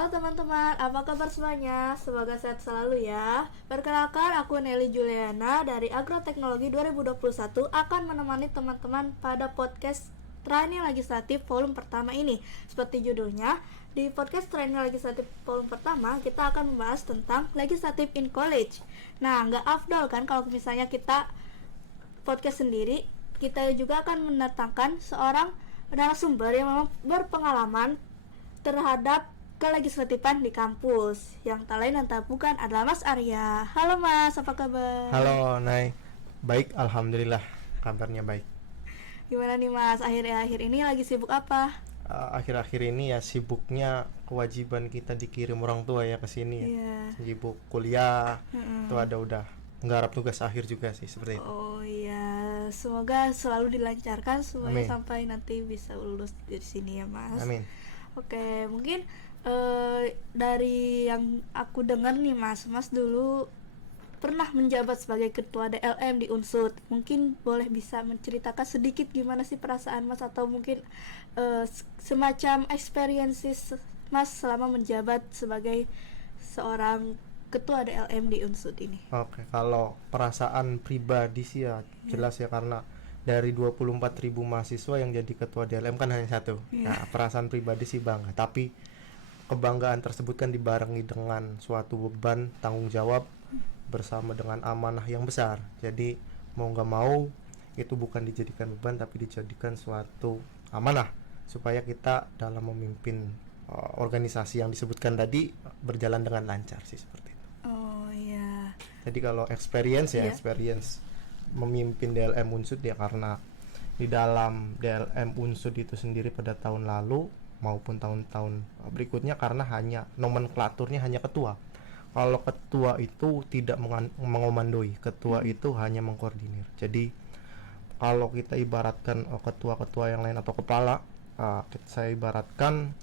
Halo teman-teman, apa kabar semuanya? Semoga sehat selalu ya. Perkenalkan, aku Nelly Juliana dari Agroteknologi 2021 akan menemani teman-teman pada podcast Training Legislatif volume pertama ini. Seperti judulnya, di podcast Training Legislatif volume pertama kita akan membahas tentang Legislative in College. Nah, nggak afdol kan kalau misalnya kita podcast sendiri, kita juga akan mendatangkan seorang narasumber yang memang berpengalaman terhadap kelegislatifan di kampus. Yang tak lain dan tak bukan adalah Mas Arya. Halo Mas, apa kabar? Halo Nay, baik alhamdulillah, kabarnya baik. Gimana nih Mas, akhir-akhir ini lagi sibuk apa? Akhir-akhir ini ya sibuknya kewajiban kita dikirim orang tua ya ke sini ya. Iya. Sibuk kuliah, itu ada udah nggarap tugas akhir juga sih seperti itu. Oh iya, semoga selalu dilancarkan semuanya Amin. sampai nanti bisa lulus dari sini ya Mas. Amin. Oke, mungkin dari yang aku dengar nih Mas dulu pernah menjabat sebagai ketua DLM di Unsud. Mungkin boleh bisa menceritakan sedikit gimana sih perasaan Mas atau mungkin semacam experiences Mas selama menjabat sebagai seorang ketua DLM di Unsud ini. Oke, kalau perasaan pribadi sih ya jelas ya karena dari 24.000 mahasiswa yang jadi ketua DLM kan hanya satu. Nah, perasaan pribadi sih bangga, tapi kebanggaan tersebut kan dibarengi dengan suatu beban tanggung jawab bersama dengan amanah yang besar. Jadi mau nggak mau itu bukan dijadikan beban tapi dijadikan suatu amanah supaya kita dalam memimpin organisasi yang disebutkan tadi berjalan dengan lancar sih seperti itu. Oh iya. Jadi kalau experience ya Iya. experience memimpin DLM Unsud ya karena di dalam DLM Unsud itu sendiri pada tahun lalu maupun tahun-tahun berikutnya karena hanya nomenklaturnya hanya ketua. Kalau ketua itu tidak mengomandoi, ketua itu hanya mengkoordinir. Jadi kalau kita ibaratkan ketua-ketua yang lain atau kepala, saya ibaratkan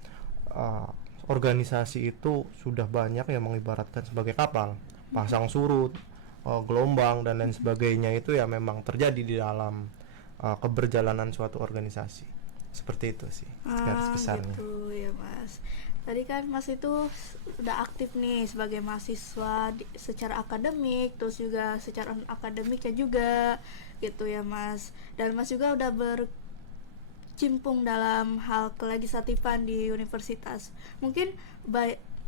organisasi itu sudah banyak yang mengibaratkan sebagai kapal, pasang surut, gelombang dan lain sebagainya itu ya memang terjadi di dalam keberjalanan suatu organisasi. Seperti itu sih garis besarnya. Gitu ya Mas. Tadi kan Mas itu udah aktif nih sebagai mahasiswa secara akademik, terus juga secara akademiknya juga gitu ya Mas. Dan Mas juga udah bercimpung dalam hal kelegislatifan di universitas. Mungkin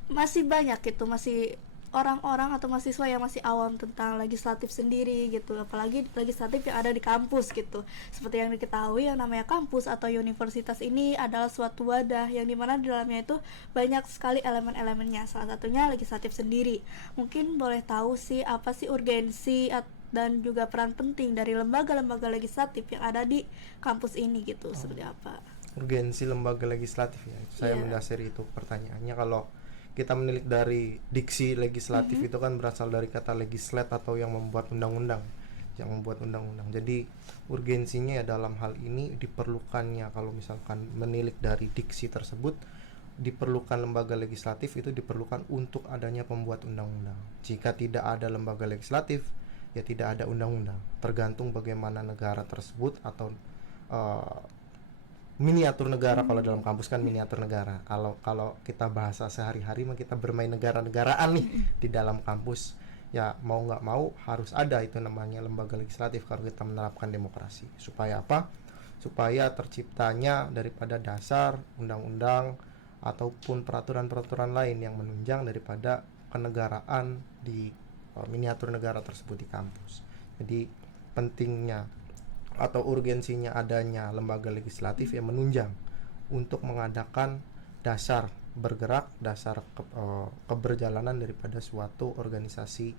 masih banyak gitu, masih orang-orang atau mahasiswa yang masih awam tentang legislatif sendiri gitu, apalagi legislatif yang ada di kampus gitu. Seperti yang diketahui, yang namanya kampus atau universitas ini adalah suatu wadah yang dimana di dalamnya itu banyak sekali elemen-elemennya, salah satunya legislatif sendiri. Mungkin boleh tahu sih apa sih urgensi dan juga peran penting dari lembaga-lembaga legislatif yang ada di kampus ini gitu, seperti apa? Urgensi lembaga legislatif ya. Saya mendasari itu pertanyaannya. Kalau kita menilik dari diksi legislatif itu kan berasal dari kata legislat atau yang membuat undang-undang, Jadi urgensinya ya dalam hal ini diperlukannya, kalau misalkan menilik dari diksi tersebut, diperlukan lembaga legislatif itu diperlukan untuk adanya pembuat undang-undang. Jika tidak ada lembaga legislatif, ya tidak ada undang-undang. Tergantung bagaimana negara tersebut atau miniatur negara. Kalau dalam kampus kan miniatur negara. Kalau kita bahasa sehari-hari mah kita bermain negara-negaraan nih di dalam kampus. Ya mau nggak mau harus ada itu namanya lembaga legislatif kalau kita menerapkan demokrasi. Supaya apa? Supaya terciptanya daripada dasar undang-undang ataupun peraturan-peraturan lain yang menunjang daripada kenegaraan di miniatur negara tersebut di kampus. Jadi pentingnya atau urgensinya adanya lembaga legislatif yang menunjang untuk mengadakan dasar bergerak, dasar keberjalanan daripada suatu organisasi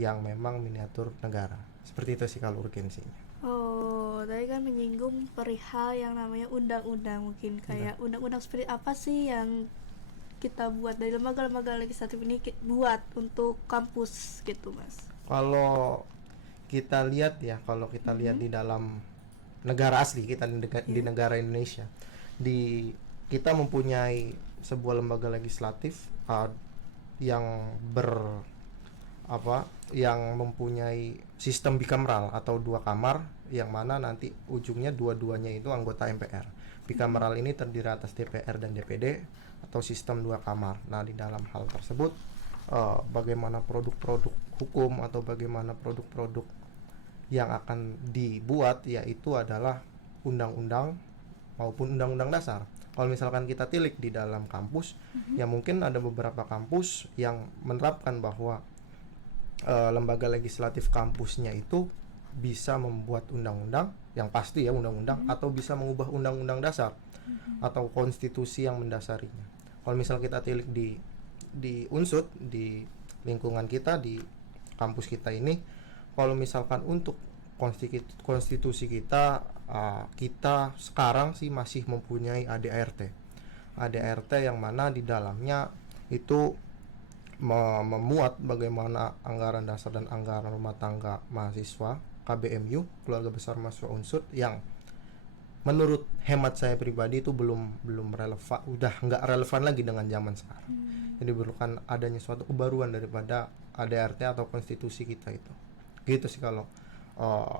yang memang miniatur negara. Seperti itu sih kalau urgensinya. Oh, tadi kan menyinggung perihal yang namanya undang-undang, mungkin kayak undang-undang seperti apa sih yang kita buat dari lembaga-lembaga legislatif ini buat untuk kampus gitu Mas? Kalau kita lihat ya, lihat di dalam negara asli kita di negara Indonesia, kita mempunyai sebuah lembaga legislatif yang yang mempunyai sistem bikameral atau dua kamar, yang mana nanti ujungnya dua-duanya itu anggota MPR. Bikameral ini terdiri atas DPR dan DPD atau sistem 2 kamar. Nah, di dalam hal tersebut bagaimana produk-produk hukum atau bagaimana produk-produk yang akan dibuat, yaitu adalah undang-undang maupun undang-undang dasar. Kalau misalkan kita tilik di dalam kampus, ya mungkin ada beberapa kampus yang menerapkan bahwa lembaga legislatif kampusnya itu bisa membuat undang-undang, yang pasti ya undang-undang, atau bisa mengubah undang-undang dasar atau konstitusi yang mendasarinya. Kalau misal kita tilik di unsur di lingkungan kita, di kampus kita ini, kalau misalkan untuk konstitusi kita, kita sekarang sih masih mempunyai ADART yang mana di dalamnya itu memuat bagaimana anggaran dasar dan anggaran rumah tangga mahasiswa KBMU, keluarga besar mahasiswa Unsur, yang menurut hemat saya pribadi itu belum relevan, udah nggak relevan lagi dengan zaman sekarang. Jadi diperlukan adanya suatu kebaruan daripada ADART atau konstitusi kita itu. Gitu sih kalau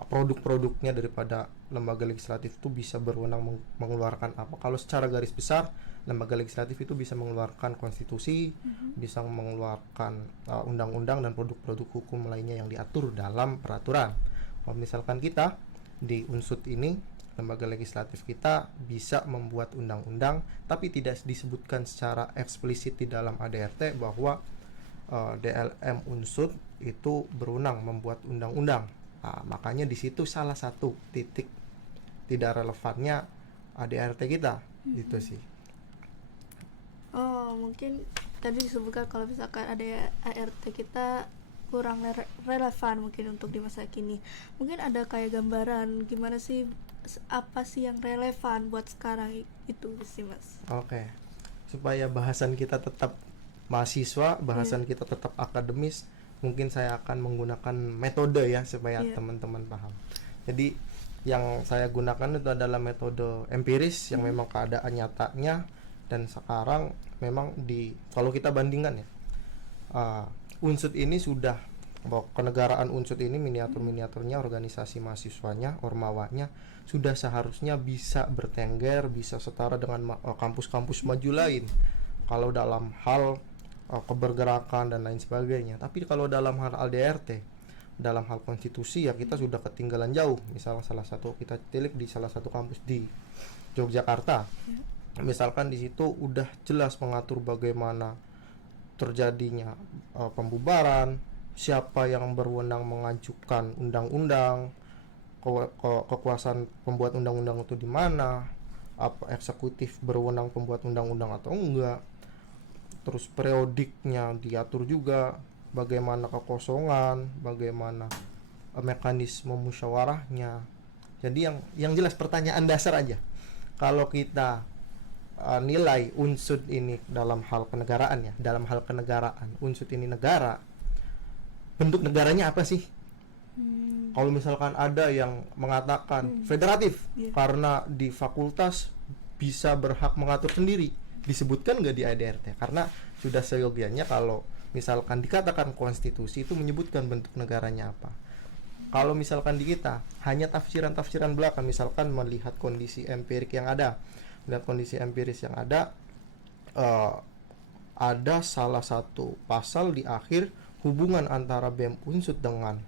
produk-produknya daripada lembaga legislatif itu bisa berwenang mengeluarkan apa. Kalau secara garis besar, lembaga legislatif itu bisa mengeluarkan konstitusi, bisa mengeluarkan undang-undang dan produk-produk hukum lainnya yang diatur dalam peraturan. Kalau misalkan kita di unsur ini, lembaga legislatif kita bisa membuat undang-undang, tapi tidak disebutkan secara eksplisit di dalam ADART bahwa DLM unsur itu berwenang membuat undang-undang. Makanya di situ salah satu titik tidak relevannya ADART kita, itu sih. Oh, mungkin tadi disebutkan kalau misalkan ada ART kita kurang relevan mungkin untuk di masa kini. Mungkin ada kayak gambaran gimana sih, apa sih yang relevan buat sekarang itu sih, Mas? Oke. Supaya bahasan kita tetap mahasiswa, bahasan kita tetap akademis, mungkin saya akan menggunakan metode ya supaya teman-teman paham. Jadi yang saya gunakan itu adalah metode empiris yang memang keadaan nyatanya, dan sekarang memang kalau kita bandingkan ya, unsur ini sudah, kenegaraan unsur ini, miniaturnya, organisasi mahasiswanya, ormawanya sudah seharusnya bisa bertengger, bisa setara dengan kampus-kampus maju lain kalau dalam hal kebergerakan dan lain sebagainya. Tapi kalau dalam hal ADART, dalam hal konstitusi, ya kita sudah ketinggalan jauh. Misalnya salah satu, kita tilik di salah satu kampus di Yogyakarta, misalkan di situ udah jelas mengatur bagaimana terjadinya pembubaran, siapa yang berwenang mengajukan undang-undang, kekuasaan pembuat undang-undang itu di mana, apa eksekutif berwenang pembuat undang-undang atau enggak, terus periodiknya diatur juga, bagaimana kekosongan, bagaimana mekanisme musyawarahnya. Jadi yang jelas pertanyaan dasar aja, kalau kita nilai unsur ini dalam hal kenegaraan ya, dalam hal kenegaraan, unsur ini negara, bentuk negaranya apa sih? Kalau misalkan ada yang mengatakan federatif karena di fakultas bisa berhak mengatur sendiri, disebutkan nggak di ADART? Karena sudah seyogianya kalau misalkan dikatakan konstitusi itu menyebutkan bentuk negaranya apa. Kalau misalkan di kita hanya tafsiran-tafsiran belaka, misalkan melihat kondisi empirik yang ada, ada salah satu pasal di akhir, hubungan antara BEM Unsur dengan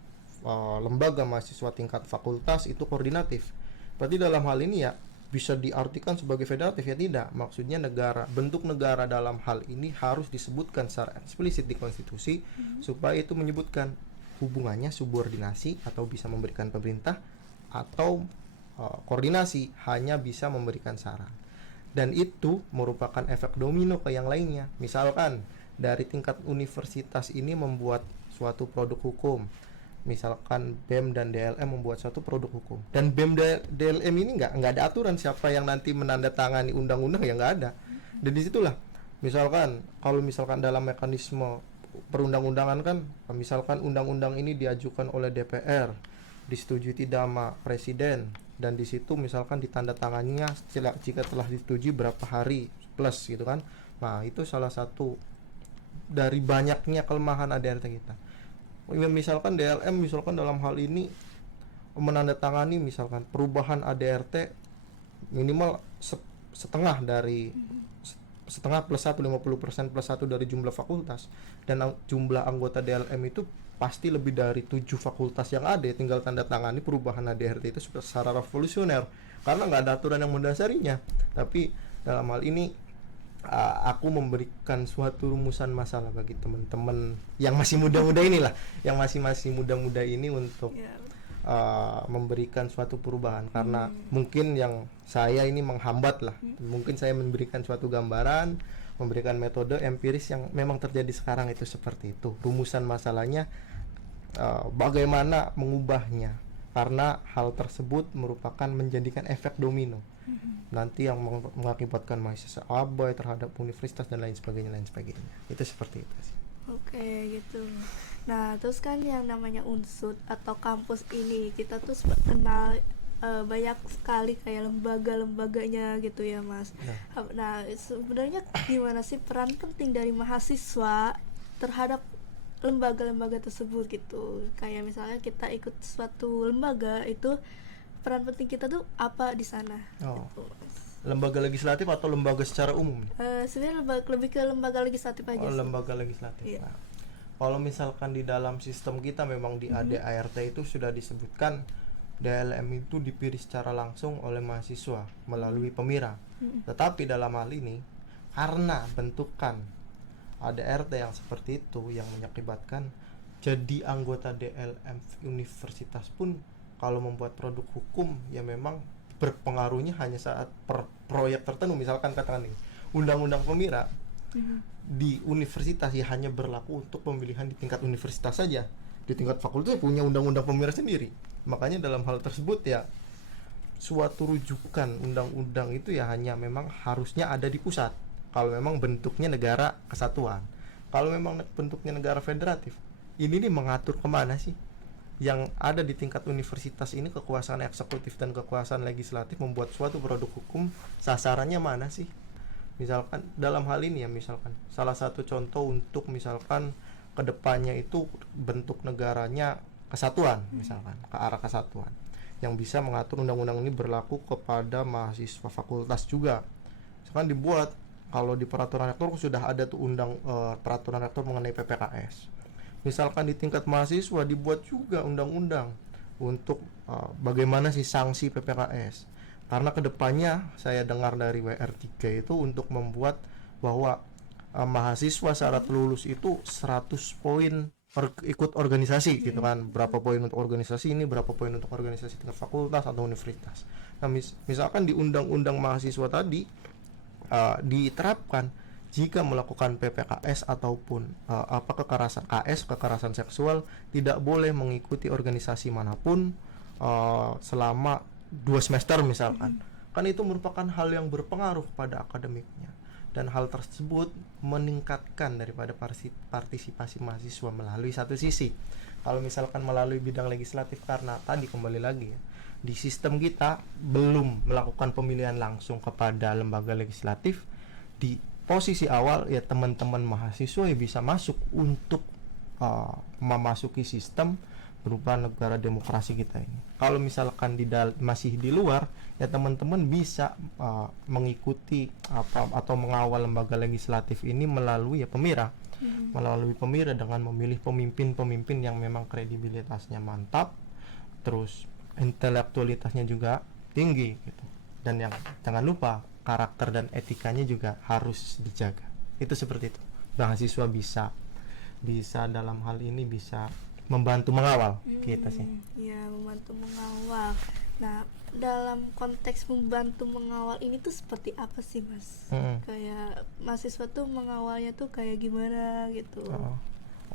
lembaga mahasiswa tingkat fakultas itu koordinatif. Berarti dalam hal ini ya bisa diartikan sebagai federatif ya? Tidak. Maksudnya negara, bentuk negara dalam hal ini harus disebutkan secara eksplisit di konstitusi, supaya itu menyebutkan hubungannya subordinasi atau bisa memberikan pemerintah, atau koordinasi hanya bisa memberikan saran. Dan itu merupakan efek domino ke yang lainnya. Misalkan dari tingkat universitas ini membuat suatu produk hukum, misalkan BEM dan DLM membuat suatu produk hukum, dan BEM DLM ini nggak ada aturan siapa yang nanti menandatangani undang-undang, ya nggak ada. Dan disitulah misalkan kalau misalkan dalam mekanisme perundang-undangan kan, misalkan undang-undang ini diajukan oleh DPR, disetujui tidak sama presiden, dan di situ misalkan ditandatanganinya jika telah disetujui berapa hari plus gitu kan. Nah itu salah satu dari banyaknya kelemahan ADART kita. Misalkan DLM misalkan dalam hal ini menandatangani misalkan perubahan ADART minimal setengah dari setengah plus 1, 50% plus 1 dari jumlah fakultas, dan jumlah anggota DLM itu pasti lebih dari 7 fakultas yang ada, tinggal tanda tangani perubahan ADRT itu secara revolusioner karena nggak ada aturan yang mendasarinya. Tapi dalam hal ini aku memberikan suatu rumusan masalah bagi teman-teman yang masih muda-muda inilah, yang masih muda-muda ini untuk memberikan suatu perubahan, karena mungkin yang saya ini menghambat lah, mungkin saya memberikan suatu gambaran, memberikan metode empiris yang memang terjadi sekarang itu seperti itu. Rumusan masalahnya bagaimana mengubahnya, karena hal tersebut merupakan menjadikan efek domino nanti yang mengakibatkan mahasiswa abai terhadap universitas dan lain sebagainya. Itu seperti itu sih. Oke, gitu. Nah, terus kan yang namanya Unsud atau kampus ini kita tuh kenal banyak sekali kayak lembaga-lembaganya gitu ya, Mas. Nah, sebenarnya gimana sih peran penting dari mahasiswa terhadap lembaga-lembaga tersebut gitu? Kayak misalnya kita ikut suatu lembaga, itu peran penting kita tuh apa di sana? Gitu. Lembaga legislatif atau lembaga secara umum? Sebenarnya lebih ke lembaga legislatif aja. Lembaga legislatif. Iya. Nah, kalau misalkan di dalam sistem kita memang di ADART itu sudah disebutkan DLM itu dipilih secara langsung oleh mahasiswa melalui pemira. Tetapi dalam hal ini karena bentukan ADART yang seperti itu yang mengakibatkan jadi anggota DLM universitas pun kalau membuat produk hukum ya memang berpengaruhnya hanya saat proyek tertentu. Misalkan katakan nih, undang-undang pemira di universitas ya hanya berlaku untuk pemilihan di tingkat universitas saja. Di tingkat fakultas punya undang-undang pemira sendiri. Makanya dalam hal tersebut ya suatu rujukan undang-undang itu ya hanya memang harusnya ada di pusat. Kalau memang bentuknya negara kesatuan. Kalau memang bentuknya negara federatif, ini nih mengatur kemana sih? Yang ada di tingkat universitas ini kekuasaan eksekutif dan kekuasaan legislatif membuat suatu produk hukum, sasarannya mana sih? Misalkan dalam hal ini ya, misalkan salah satu contoh untuk misalkan kedepannya itu bentuk negaranya kesatuan, misalkan ke arah kesatuan, yang bisa mengatur undang-undang ini berlaku kepada mahasiswa fakultas juga. Misalkan dibuat, kalau di peraturan rektor sudah ada tuh peraturan rektor mengenai PPKS. Misalkan di tingkat mahasiswa dibuat juga undang-undang untuk bagaimana sih sanksi PPKS. Karena kedepannya saya dengar dari WR3 itu untuk membuat bahwa mahasiswa syarat lulus itu 100 poin ikut organisasi gitu kan. Berapa poin untuk organisasi ini, berapa poin untuk organisasi tingkat fakultas atau universitas. Nah, misalkan di undang-undang mahasiswa tadi diterapkan jika melakukan PPKS ataupun kekerasan seksual tidak boleh mengikuti organisasi manapun selama 2 semester misalkan. Kan itu merupakan hal yang berpengaruh pada akademiknya, dan hal tersebut meningkatkan daripada partisipasi mahasiswa melalui satu sisi. Kalau misalkan melalui bidang legislatif, karena tadi kembali lagi ya, di sistem kita belum melakukan pemilihan langsung kepada lembaga legislatif, di posisi awal ya teman-teman mahasiswa ya bisa masuk untuk memasuki sistem berupa negara demokrasi kita ini. Kalau misalkan masih di luar ya teman-teman bisa mengikuti atau mengawal lembaga legislatif ini melalui ya pemira. Melalui pemira dengan memilih pemimpin-pemimpin yang memang kredibilitasnya mantap, terus intelektualitasnya juga tinggi gitu. Dan yang jangan lupa karakter dan etikanya juga harus dijaga. Itu seperti itu. Mahasiswa bisa dalam hal ini bisa membantu mengawal kita sih. Ya, membantu mengawal. Nah, dalam konteks membantu mengawal ini tuh seperti apa sih, Mas? Kayak mahasiswa tuh mengawalnya tuh kayak gimana gitu.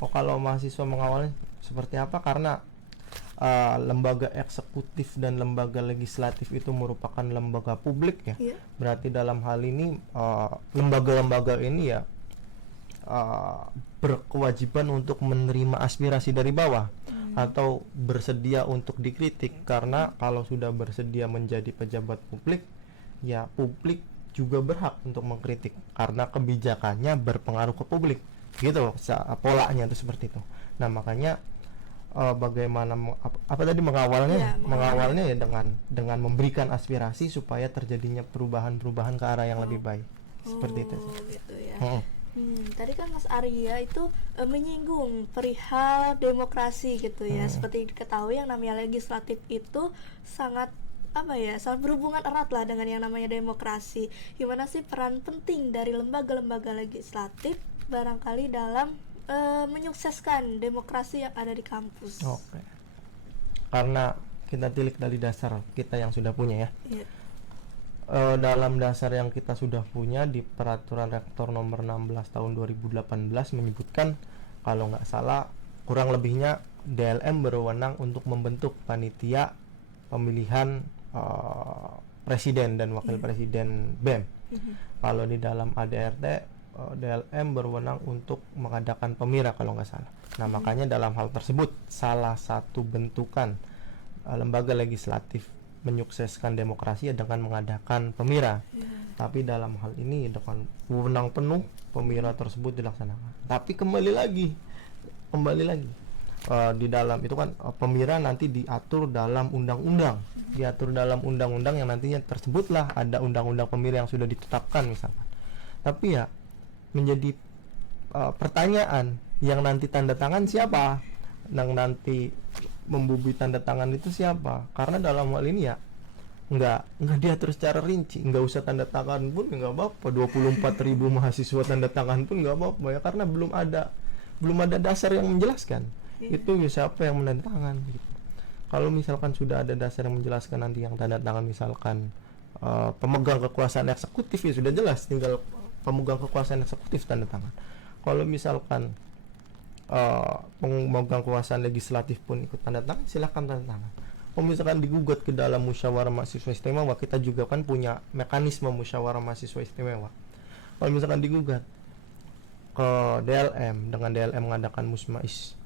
Kalau mahasiswa mengawalnya seperti apa? Karena lembaga eksekutif dan lembaga legislatif itu merupakan lembaga publik ya. Berarti dalam hal ini lembaga-lembaga ini ya berkewajiban untuk menerima aspirasi dari bawah atau bersedia untuk dikritik, karena kalau sudah bersedia menjadi pejabat publik ya publik juga berhak untuk mengkritik karena kebijakannya berpengaruh ke publik gitu, polanya itu seperti itu. Nah makanya bagaimana apa tadi mengawalnya Iya, mengawalnya ya dengan memberikan aspirasi supaya terjadinya perubahan-perubahan ke arah yang lebih baik. Seperti itu sih. Gitu ya. Mm-mm. Tadi kan Mas Arya itu menyinggung perihal demokrasi gitu ya. Seperti diketahui yang namanya legislatif itu sangat sangat berhubungan erat lah dengan yang namanya demokrasi. Gimana sih peran penting dari lembaga-lembaga legislatif barangkali dalam menyukseskan demokrasi yang ada di kampus? Oke. Karena kita tilik dari dasar kita yang sudah punya ya. Iya. Dalam dasar yang kita sudah punya di Peraturan Rektor Nomor 16 Tahun 2018 menyebutkan kalau nggak salah kurang lebihnya DLM berwenang untuk membentuk panitia pemilihan presiden dan wakil presiden BEM. Kalau di dalam ADRT DLM berwenang untuk mengadakan pemira kalau nggak salah. Nah makanya dalam hal tersebut salah satu bentukan lembaga legislatif menyukseskan demokrasi dengan mengadakan pemira. Tapi dalam hal ini dengan wewenang penuh pemira tersebut dilaksanakan. Tapi kembali lagi di dalam itu kan pemira nanti diatur dalam undang-undang, yang nantinya tersebutlah ada undang-undang pemira yang sudah ditetapkan misalkan. Tapi ya menjadi pertanyaan yang nanti tanda tangan siapa, yang nanti membubui tanda tangan itu siapa, karena dalam hal ini ya nggak diatur secara rinci. Nggak usah tanda tangan pun nggak apa-apa, 24.000 mahasiswa tanda tangan pun nggak apa-apa ya, karena belum ada dasar yang menjelaskan itu ya siapa yang menandatangan gitu. Kalau misalkan sudah ada dasar yang menjelaskan nanti yang tanda tangan misalkan pemegang kekuasaan eksekutif ya sudah jelas, tinggal pemegang kekuasaan eksekutif tanda tangan. Kalau misalkan pemegang kekuasaan legislatif pun ikut tanda tangan, silahkan tanda tangan. Kalau misalkan digugat ke dalam musyawarah mahasiswa istimewa, kita juga kan punya mekanisme musyawarah mahasiswa istimewa. Kalau misalkan digugat ke DLM, dengan DLM mengadakan MUIS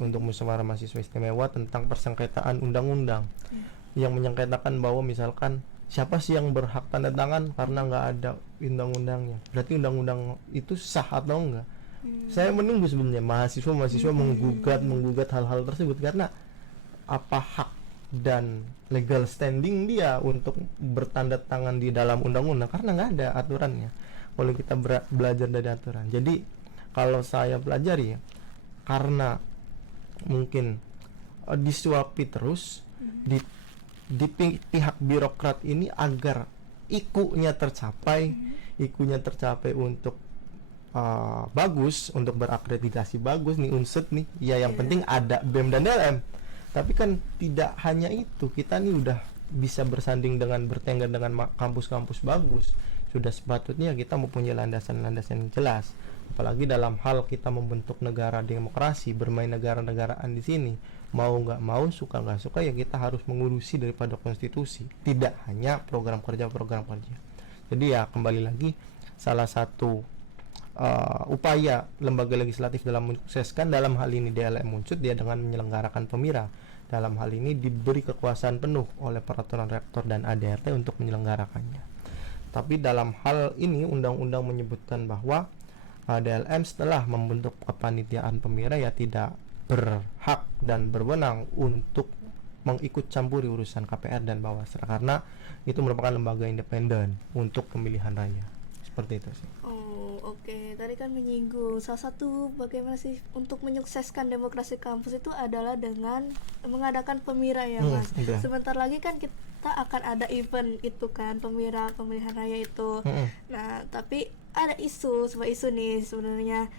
untuk musyawarah mahasiswa istimewa tentang persengketaan undang-undang yang menyengketakan bahwa misalkan siapa sih yang berhak tanda tangan karena nggak ada undang-undangnya, berarti undang-undang itu sah atau enggak? Saya menunggu sebenarnya mahasiswa menggugat hal-hal tersebut, karena apa hak dan legal standing dia untuk bertanda tangan di dalam undang-undang, karena nggak ada aturannya. Kalau kita belajar dari aturan, jadi kalau saya pelajari ya, karena mungkin disuapi terus di pihak birokrat ini agar ikunya tercapai untuk bagus, untuk berakreditasi bagus nih unsur nih ya, yang penting ada BEM dan DLM. Tapi kan tidak hanya itu, kita nih udah bisa bersanding dengan bertengger dengan kampus-kampus bagus, sudah sepatutnya kita mempunyai landasan-landasan yang jelas. Apalagi dalam hal kita membentuk negara demokrasi, bermain negara-negaraan di sini, mau nggak mau, suka nggak suka ya kita harus mengurusi daripada konstitusi, tidak hanya program kerja. Jadi ya kembali lagi, salah satu upaya lembaga legislatif dalam mensukseskan dalam hal ini DLM Unsut dia dengan menyelenggarakan pemira. Dalam hal ini diberi kekuasaan penuh oleh peraturan rektor dan ADRT untuk menyelenggarakannya. Tapi dalam hal ini undang-undang menyebutkan bahwa DLM setelah membentuk kepanitiaan pemira ya tidak berhak dan berwenang untuk mengikut campuri urusan KPR dan Bawasra, karena itu merupakan lembaga independen untuk pemilihan raya. Seperti itu sih. Oke, tadi kan menyinggung salah satu bagaimana sih untuk menyukseskan demokrasi kampus itu adalah dengan mengadakan pemira ya Mas. Sebentar lagi kan kita akan ada event itu kan, pemira pemilihan raya itu. Nah, tapi ada sebuah isu nih sebenarnya,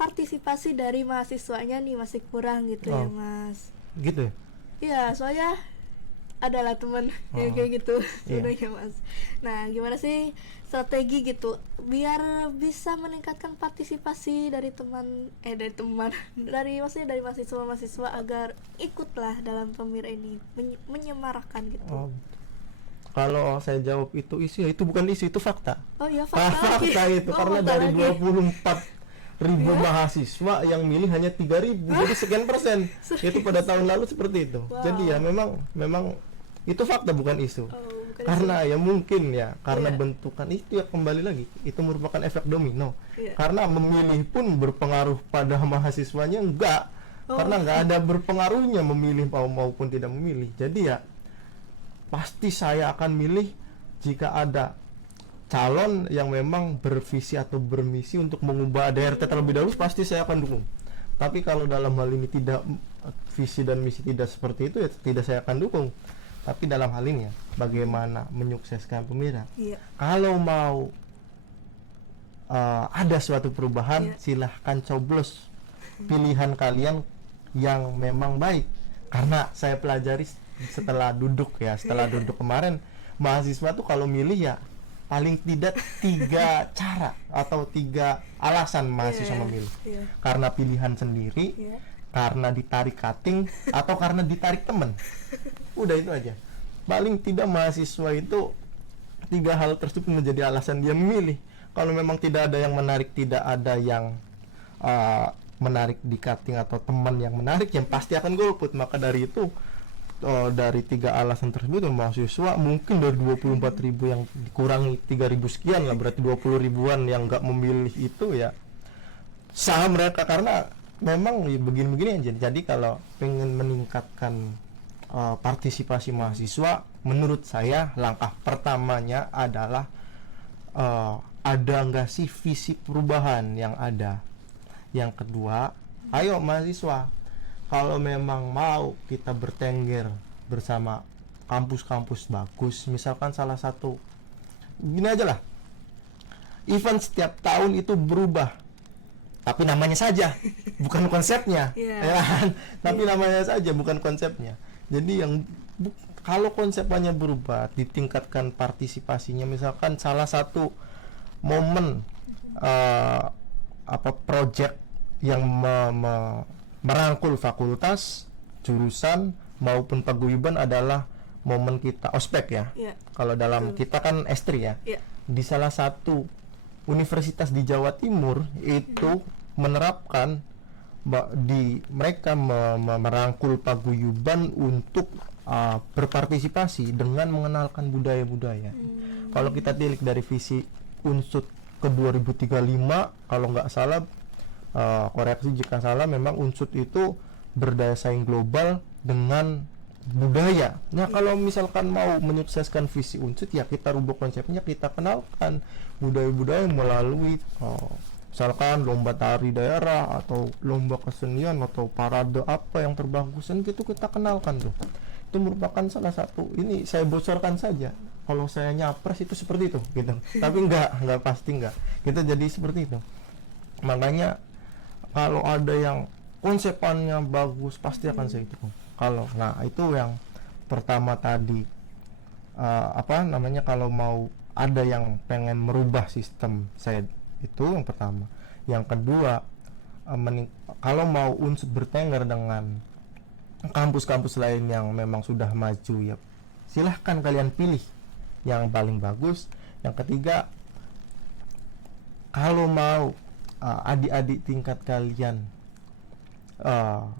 partisipasi dari mahasiswanya nih masih kurang gitu ya Mas. Gitu ya? Iya, soalnya adalah teman yang kayak gitu sebenarnya Mas. Nah, gimana sih strategi gitu biar bisa meningkatkan partisipasi dari maksudnya dari mahasiswa agar ikutlah dalam pemira ini, menyemarakan gitu. Kalau saya jawab itu isu, itu bukan isu, itu fakta. Oh iya, fakta. Fakta itu karena dari 24.000 mahasiswa yang milih hanya 3.000, jadi sekian persen. Itu pada tahun lalu seperti itu. Jadi ya memang itu fakta, bukan isu. Karena ya mungkin ya karena bentukan itu ya kembali lagi itu merupakan efek domino. Karena memilih pun berpengaruh pada mahasiswanya enggak. karena nggak ada berpengaruhnya memilih maupun tidak memilih. Jadi ya pasti saya akan milih jika ada calon yang memang bervisi atau bermisi untuk mengubah ADRT terlebih dahulu, pasti saya akan dukung. Tapi kalau dalam hal ini tidak, visi dan misi tidak seperti itu, ya tidak saya akan dukung. Tapi dalam hal ini ya, bagaimana menyukseskan pemilihan. Kalau mau ada suatu perubahan, silahkan coblos pilihan kalian yang memang baik. Karena saya pelajari setelah duduk kemarin, mahasiswa tuh kalau milih ya paling tidak 3 cara atau 3 alasan mahasiswa memilih. Karena pilihan sendiri, karena ditarik cutting, atau karena ditarik temen. Udah itu aja. Paling tidak mahasiswa itu 3 hal tersebut menjadi alasan dia memilih. Kalau memang tidak ada yang menarik, tidak ada yang menarik di cutting atau teman yang menarik, yang pasti akan golput. Maka dari itu, dari 3 alasan tersebut, mahasiswa mungkin dari 24.000 yang dikurangi 3.000 sekian lah, berarti 20 ribuan yang nggak memilih itu ya sah mereka, karena memang begini-begini aja. Jadi kalau pengen meningkatkan partisipasi mahasiswa, menurut saya langkah pertamanya adalah ada nggak sih visi perubahan yang ada. Yang kedua, ayo mahasiswa, kalau memang mau kita bertengger bersama kampus-kampus bagus, misalkan salah satu, gini aja lah, event setiap tahun itu berubah, tapi namanya saja, bukan konsepnya, ya kan? Tapi namanya saja, bukan konsepnya. Jadi yang kalau konsepnya berubah, ditingkatkan partisipasinya, misalkan salah satu momen project yang merangkul fakultas, jurusan maupun paguyuban adalah momen kita ospek ya. Kalau dalam kita kan estri ya. Di salah satu universitas di Jawa Timur itu menerapkan mereka merangkul paguyuban untuk berpartisipasi dengan mengenalkan budaya-budaya. Kalau kita tilik dari visi Unsut ke 2035, kalau nggak salah, koreksi jika salah, memang Unsut itu berdaya saing global dengan budaya. Nah, kalau misalkan mau menyukseskan visi Unsut, ya kita rubah konsepnya, kita kenalkan budaya-budaya melalui misalkan lomba tari daerah atau lomba kesenian atau parade apa yang terbagusan gitu, kita kenalkan tuh. Itu merupakan salah satu, ini saya bocorkan saja, kalau saya nyapres itu seperti itu gitu. Tapi enggak pasti enggak. Kita jadi seperti itu. Makanya kalau ada yang konsepannya bagus, pasti akan saya dukung. Nah itu yang pertama tadi, kalau mau ada yang pengen merubah sistem, saya itu yang pertama. Yang kedua, kalau mau Unsut bertengger dengan kampus-kampus lain yang memang sudah maju, ya silahkan kalian pilih yang paling bagus. Yang ketiga, kalau mau adik-adik tingkat kalian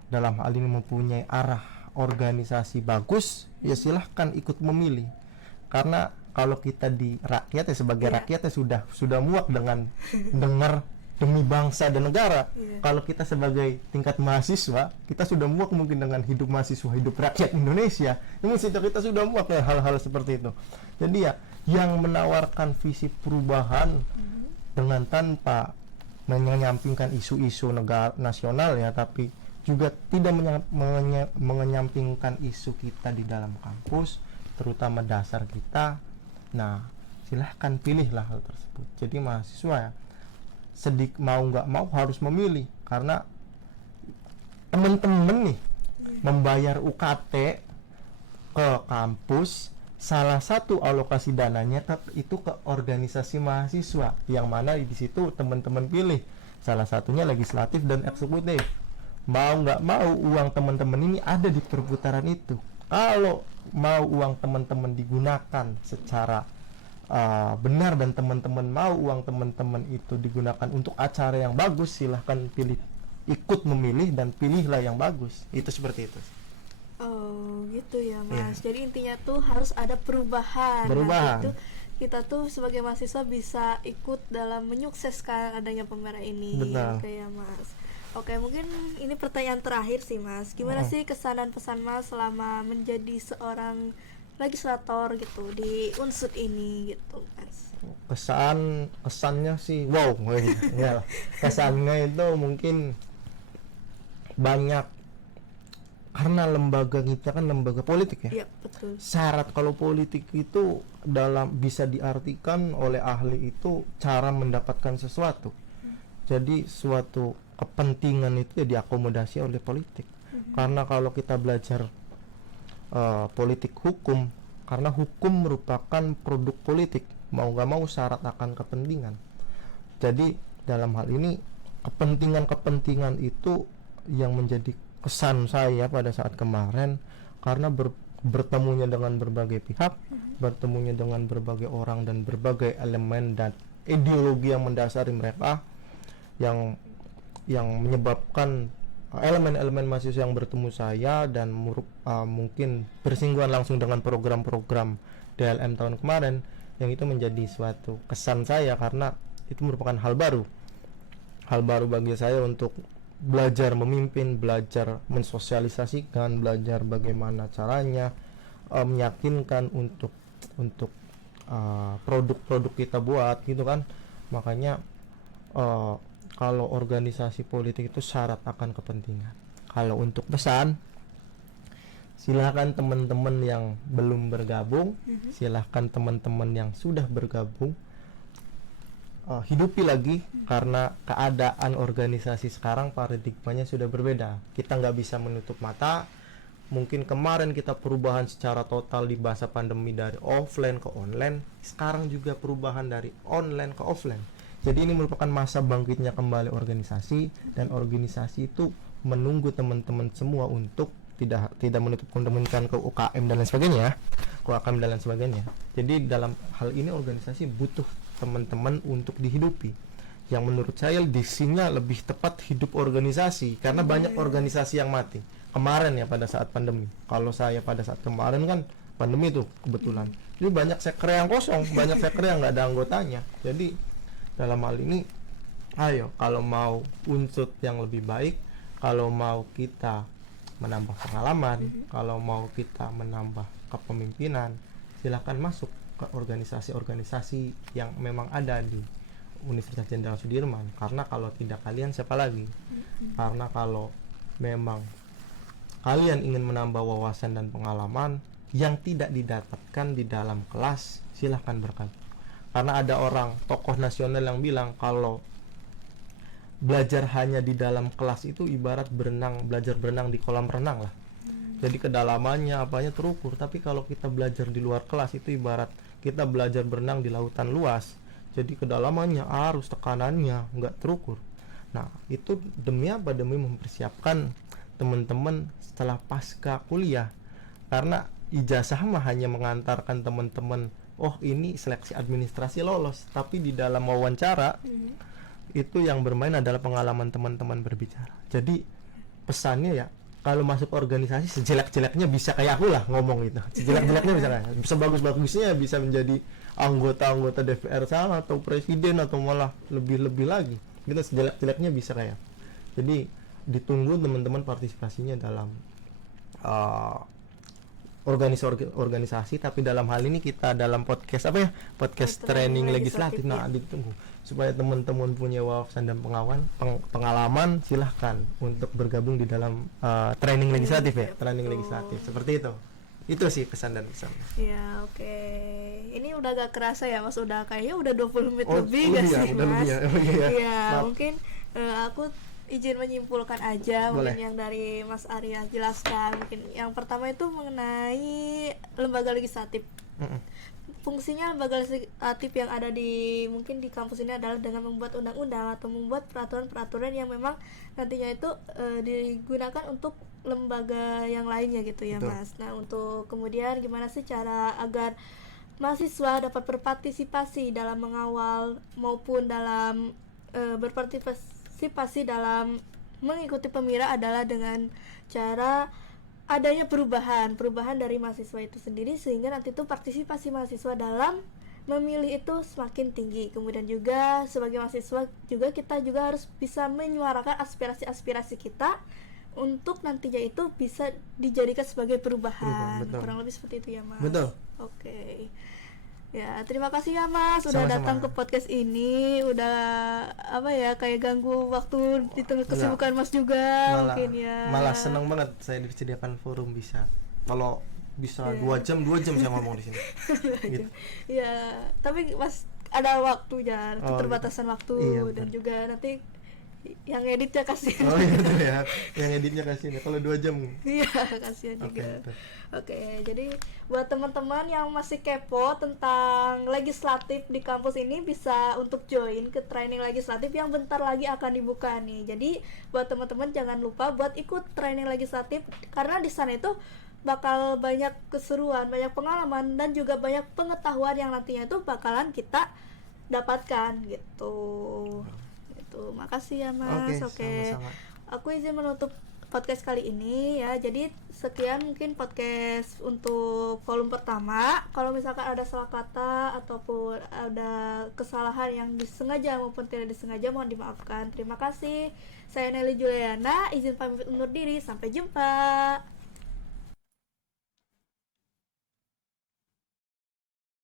dalam hal ini mempunyai arah organisasi bagus, ya silahkan ikut memilih. Karena kalau kita di rakyat ya, sebagai rakyat ya sudah muak dengan dengar demi bangsa dan negara. Kalau kita sebagai tingkat mahasiswa, kita sudah muak mungkin dengan hidup mahasiswa, hidup rakyat Indonesia. Namun kita sudah muak ya hal-hal seperti itu. Jadi ya, yang menawarkan visi perubahan dengan tanpa menyampingkan isu-isu negara nasional ya, tapi juga tidak menyampingkan isu kita di dalam kampus, terutama dasar kita. Nah, silahkan pilihlah hal tersebut. Jadi mahasiswa ya, mau nggak mau harus memilih, karena teman-teman nih membayar UKT ke kampus, salah satu alokasi dananya itu ke organisasi mahasiswa, yang mana di situ teman-teman pilih salah satunya legislatif dan eksekutif. Mau nggak mau uang teman-teman ini ada di perputaran itu. Kalau mau uang teman-teman digunakan secara benar dan teman-teman mau uang teman-teman itu digunakan untuk acara yang bagus, silahkan pilih, ikut memilih dan pilihlah yang bagus. Itu seperti itu. Oh gitu ya Mas. Jadi intinya tuh harus ada perubahan. Nah, itu kita tuh sebagai mahasiswa bisa ikut dalam menyukseskan adanya pemera ini. Betul. Kayak Mas. Oke, mungkin ini pertanyaan terakhir sih Mas. Gimana sih kesan dan pesan Mas selama menjadi seorang legislator gitu di unsur ini gitu Mas? Kesannya sih wow, ya lah. Kesannya itu mungkin banyak, karena lembaga kita kan lembaga politik ya. Iya, betul. Syarat kalau politik itu bisa diartikan oleh ahli itu cara mendapatkan sesuatu. Jadi suatu kepentingan itu ya diakomodasi oleh politik. Karena kalau kita belajar politik hukum, karena hukum merupakan produk politik, mau gak mau syarat akan kepentingan. Jadi dalam hal ini kepentingan itu yang menjadi kesan saya pada saat kemarin, karena bertemunya dengan berbagai pihak, bertemunya dengan berbagai orang dan berbagai elemen dan ideologi yang mendasari mereka, yang menyebabkan elemen-elemen mahasiswa yang bertemu saya dan mungkin bersinggungan langsung dengan program-program DLM tahun kemarin, yang itu menjadi suatu kesan saya, karena itu merupakan hal baru bagi saya untuk belajar memimpin, belajar mensosialisasikan, belajar bagaimana caranya meyakinkan untuk produk-produk kita buat gitu kan. Makanya kalau organisasi politik itu syarat akan kepentingan. Kalau untuk pesan, silahkan teman-teman yang belum bergabung, silahkan teman-teman yang sudah bergabung, hidupi lagi, karena keadaan organisasi sekarang paradigmanya sudah berbeda. Kita nggak bisa menutup mata. Mungkin kemarin kita perubahan secara total di masa pandemi dari offline ke online, sekarang juga perubahan dari online ke offline. Jadi ini merupakan masa bangkitnya kembali organisasi, dan organisasi itu menunggu teman-teman semua untuk tidak menutup kemungkinan ke UKM dan lain sebagainya, Jadi dalam hal ini organisasi butuh teman-teman untuk dihidupi. Yang menurut saya disinya lebih tepat hidup organisasi, karena banyak organisasi yang mati kemarin ya pada saat pandemi. Kalau saya pada saat kemarin kan pandemi itu kebetulan, jadi banyak sekre yang kosong, banyak sekre yang nggak ada anggotanya. Jadi dalam hal ini, ayo kalau mau unsur yang lebih baik, kalau mau kita menambah pengalaman, kalau mau kita menambah kepemimpinan, silahkan masuk ke organisasi-organisasi yang memang ada di Universitas Jenderal Sudirman. Karena kalau tidak kalian siapa lagi? Karena kalau memang kalian ingin menambah wawasan dan pengalaman yang tidak didapatkan di dalam kelas, silahkan bergabung. Karena ada orang tokoh nasional yang bilang kalau belajar hanya di dalam kelas itu ibarat belajar berenang di kolam renang lah. Jadi kedalamannya apanya terukur. Tapi kalau kita belajar di luar kelas itu ibarat kita belajar berenang di lautan luas. Jadi kedalamannya, arus, tekanannya nggak terukur. Nah itu demi apa? Demi mempersiapkan teman-teman setelah pasca kuliah. Karena ijazah mah hanya mengantarkan teman-teman, oh ini seleksi administrasi lolos, tapi di dalam wawancara itu yang bermain adalah pengalaman teman-teman berbicara. Jadi pesannya ya, kalau masuk organisasi sejelek-jeleknya bisa kayak aku lah ngomong itu, sejelek-jeleknya bisa bagus-bagusnya bisa menjadi anggota DPR sana atau presiden atau malah lebih lagi, kita sejelek-jeleknya bisa kayak. Jadi ditunggu teman-teman partisipasinya dalam organisasi, tapi dalam hal ini kita dalam podcast podcast training legislatif. Nah ditunggu supaya teman-teman punya wawasan dan pengalaman, silahkan untuk bergabung di dalam training legislatif ya, training legislatif seperti itu sih kesan dan pesan. Ya oke. Ini udah gak kerasa ya Mas, udah kayaknya udah 20 menit lebih gak sih Mas? Iya, mungkin aku izin menyimpulkan aja. Boleh. Mungkin yang dari Mas Arya jelaskan. Mungkin yang pertama itu mengenai lembaga legislatif. Fungsinya lembaga legislatif yang ada mungkin di kampus ini adalah dengan membuat undang-undang atau membuat peraturan-peraturan yang memang nantinya itu digunakan untuk lembaga yang lainnya gitu ya. Betul. Mas. Nah untuk kemudian gimana sih cara agar mahasiswa dapat berpartisipasi dalam mengawal maupun dalam berpartisipasi dalam mengikuti pemira adalah dengan cara adanya perubahan dari mahasiswa itu sendiri, sehingga nanti itu partisipasi mahasiswa dalam memilih itu semakin tinggi. Kemudian juga sebagai mahasiswa juga kita juga harus bisa menyuarakan aspirasi-aspirasi kita untuk nantinya itu bisa dijadikan sebagai perubahan. Betul. Kurang lebih seperti itu ya Mas. Betul. Oke. Ya, terima kasih ya Mas udah Sama-sama. datang ke podcast ini, udah apa ya kayak ganggu waktu di tengah kesibukan Mas juga mungkin ya. Malah senang banget saya disediakan forum bisa. Kalau bisa 2 jam saya ngomong di sini. Gitu. Ya, tapi Mas ada waktunya, Oh, keterbatasan waktu Iya, dan betul. juga nanti yang editnya kasihan. Oh iya tuh ya, yang editnya kasih nih. Kalau 2 jam. Iya, kasihan Oke, juga. betul. Oke, jadi buat teman-teman yang masih kepo tentang legislatif di kampus ini bisa untuk join ke training legislatif yang bentar lagi akan dibuka nih. Jadi buat teman-teman jangan lupa buat ikut training legislatif karena di sana itu bakal banyak keseruan, banyak pengalaman dan juga banyak pengetahuan yang nantinya itu bakalan kita dapatkan gitu. Gitu. Makasih ya Mas. Oke. Sama-sama. Aku izin menutup podcast kali ini ya. Jadi sekian mungkin podcast untuk volume pertama. Kalau misalkan ada salah kata ataupun ada kesalahan yang disengaja maupun tidak disengaja mohon dimaafkan. Terima kasih. Saya Nelly Juliana, izin pamit undur diri. Sampai jumpa.